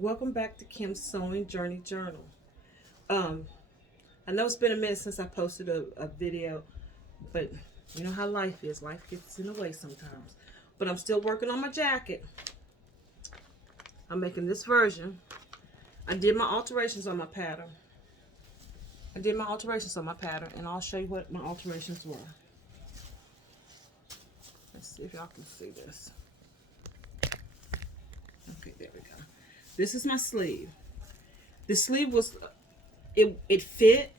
Welcome back to Kim's Sewing Journey Journal. Um, I know it's been a minute since I posted a video, but you know how life is. Life gets in the way sometimes. But I'm still working on my jacket. I'm making this version. I did my alterations on my pattern. And I'll show you what my alterations were. Let's see if y'all can see this. Okay, there we go. This is my sleeve. The sleeve was, it fit,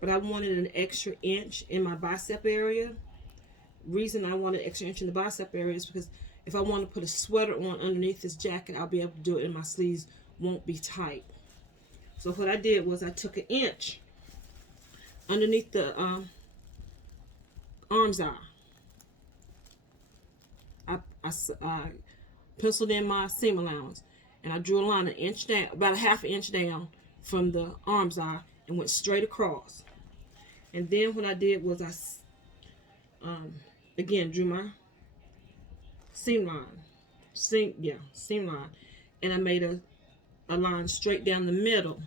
but I wanted an extra inch in my bicep area. Reason I wanted an extra inch in the bicep area is because if I want to put a sweater on underneath this jacket, I'll be able to do it and my sleeves won't be tight. So what I did was I took an inch underneath the arm's eye. I penciled in my seam allowance and I drew a line an inch down, about a half an inch down from the arm's eye and went straight across. And then what I did was I again drew my seam line, seam line, and I made a line straight down the middle.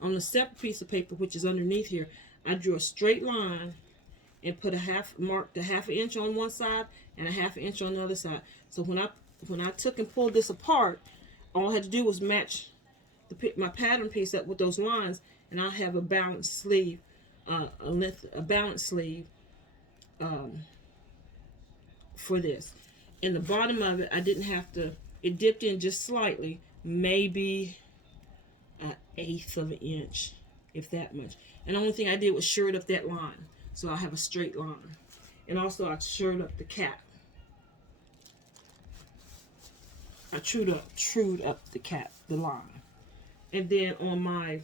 On a separate piece of paper, which is underneath here, I drew a straight line and put marked a half an inch on one side and a half an inch on the other side. So when I took and pulled this apart, all I had to do was match my pattern piece up with those lines, and I'll have a balanced sleeve, a balanced sleeve for this. In the bottom of it, I didn't have to. It dipped in just slightly, maybe an eighth of an inch, if that much. And the only thing I did was shirt up that line, so I have a straight line. And also I shirt up the cap. I trued up the cap, the line. And then on my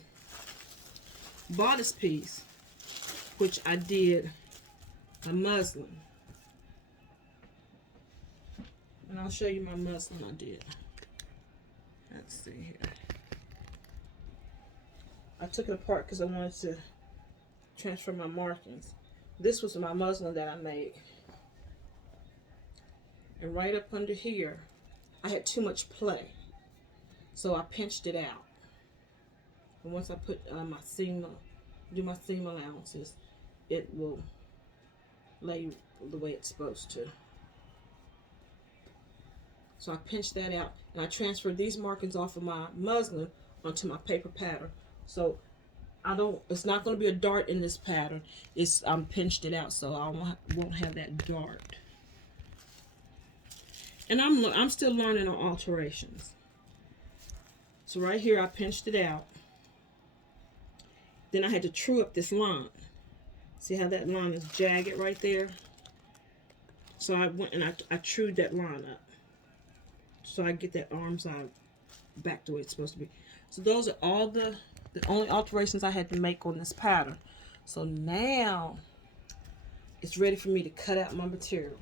bodice piece, which I did a muslin. And I'll show you my muslin I did. Let's see here. I took it apart because I wanted to transfer my markings. This was my muslin that I made. And right up under here, I had too much play. So I pinched it out. And once I put do my seam allowances, it will lay the way it's supposed to. So I pinched that out and I transferred these markings off of my muslin onto my paper pattern. So it's not going to be a dart in this pattern. I'm pinched it out so I won't have that dart. And I'm still learning on alterations. So right here I pinched it out. Then I had to true up this line. See how that line is jagged right there? So I went and I trued that line up. So I get that arm side back the way it's supposed to be. So those are all the only alterations I had to make on this pattern. So now it's ready for me to cut out my material.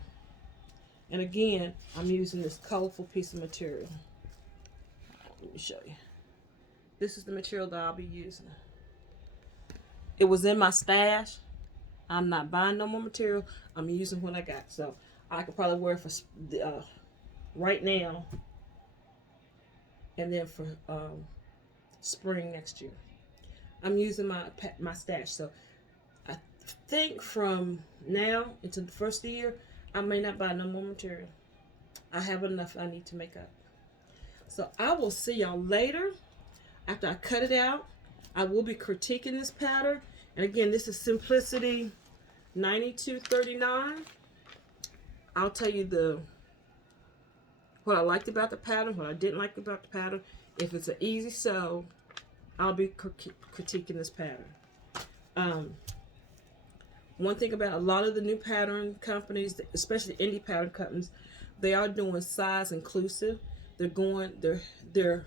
And again, I'm using this colorful piece of material. Let me show you. This is the material that I'll be using. It was in my stash. I'm not buying no more material. I'm using what I got. So I could probably wear it for right now and then for spring next year. I'm using my stash. So I think from now into the first of the year, I may not buy no more material. I have enough I need to make up. So I will see y'all later. After I cut it out, I will be critiquing this pattern. And again, this is Simplicity 9239. I'll tell you what I liked about the pattern, what I didn't like about the pattern. If it's an easy sew, I'll be critiquing this pattern. One thing about a lot of the new pattern companies, especially the indie pattern companies, they are doing size inclusive. They're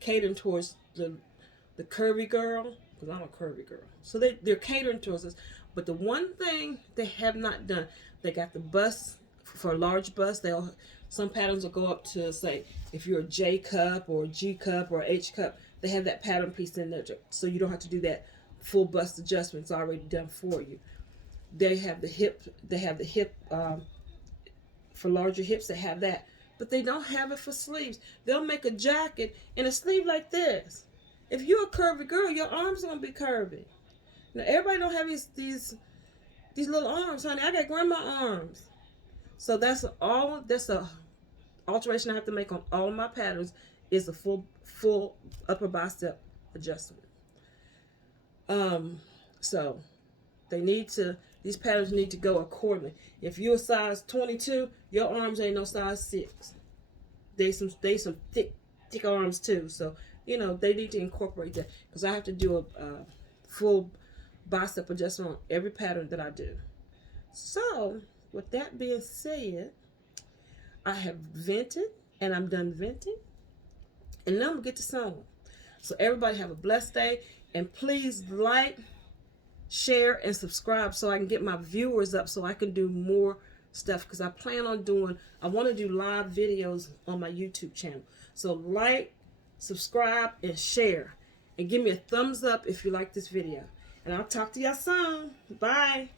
catering towards the curvy girl, because I'm a curvy girl. So they're catering towards us. But the one thing they have not done, they got the bust for a large bust. Some patterns will go up to, say, if you're a J cup or a G cup or H cup, they have that pattern piece in there, so you don't have to do that full bust adjustment. It's already done for you. They have the hip. For larger hips, they have that. but they don't have it for sleeves. They'll make a jacket and a sleeve like this. If you're a curvy girl, your arms are gonna be curvy. Now everybody don't have these little arms, honey. I got grandma arms. So that's a alteration I have to make on all of my patterns, is a full upper bicep adjustment. So these patterns need to go accordingly. If you're a size 22, your arms ain't no size 6. They some thick arms too. So they need to incorporate that, because I have to do a full bicep adjustment on every pattern that I do. So with that being said, I have vented and I'm done venting, and now I'm gonna get to sewing. So everybody have a blessed day, and please like, share, and subscribe so I can get my viewers up, so I can do more stuff, because I want to do live videos on my YouTube channel. So like, subscribe, and share, and give me a thumbs up if you like this video, and I'll talk to y'all soon. Bye.